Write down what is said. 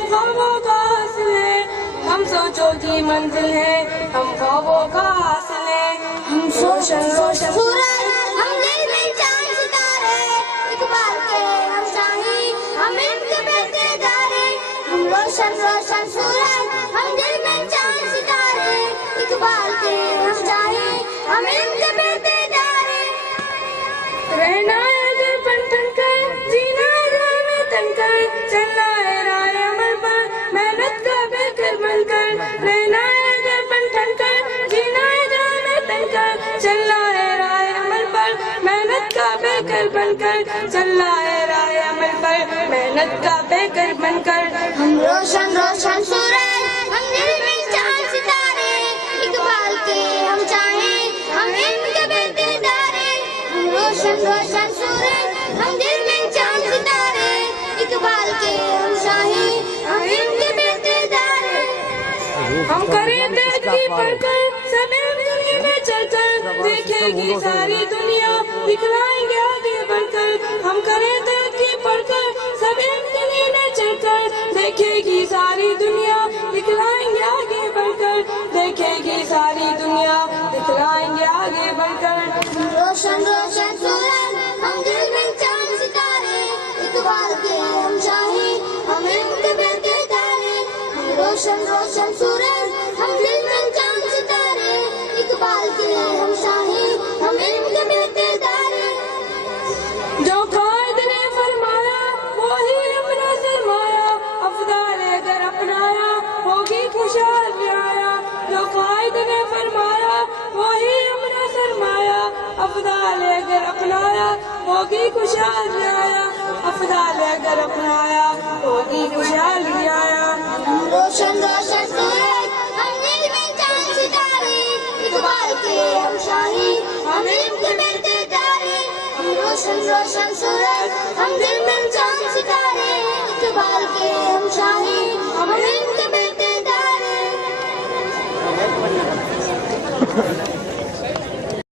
हम ख्वाबों का हासिल है, हम सोचों की मंजिल है, हम ख्वाबों का हासिल है, हम रोशन रोशन सूरज, हम दिल में चांद सितारे, इकबाल के हम शाही, हम इनके बेतेदारे, हम रोशन रोशन सूरज, हम दिल में चांद सितारे, इकबाल के हम शाही, हम इनके बेतेदारे। रहना है दिल बन ठन कर, जीना है राह में तन कर, चलना है राह अमल पर मेहनत का बेकर बनकर। रहना है दिल बन ठन कर, जीना है राह में तन कर, चलना है राह अमल पर मेहनत का बेकर बनकर। चलना है राह अमल पर मेहनत का बेकर बनकर। हम रोशन रोशन सूरज, हम दिल में चांद सितारे, इकबाल के हम चाहें, हम इनके बेतेदारे। हम रोशन रोशन सूरज, हम दिल में चांद सितारे, इकबाल के हम शाही, हम इनके बेतेदारे। हम करें तेरी पढ़कर सब दुनिया में चलकर, देखेगी सारी दुनिया दिखलाएंगे आगे बढ़कर। हम करें तेरी पढ़कर सब दुनिया में चलकर, देखेगी सारी दुनिया दिखलाएंगे आगे बढ़कर। देखेगी सारी दुनिया दिखलाएंगे आगे बढ़कर। रोशन रोशन सूरज, हम दिल में चांद सितारे, इकबाल के हम शाही, हम इनके बेतेदारे। हम रोशन रोशन सूरज, हम दिल में चांद सितारे, इकबाल के हम शाही, हम इनके बेतेदारे। जो कायद ने फरमाया वही अपना सरमाया, अफजाल अगर अपनाया होगी खुशहाल रियाया। जो कायद ने फरमाया वही अपना सरमाया, अफजाल अगर अपनाया होगी खुशहाल रियाया। अफजाल अगर अपनाया होगी खुशहाल रियाया। रोशन रोशन सूरज, हम दिल में चांद सितारे, इकबाल के हम शाही, हम इनके बेतेदारे। हम रोशन रोशन सूरज, हम दिल में चांद सितारे, इकबाल के हम शाही, हम इनके बेतेदारे।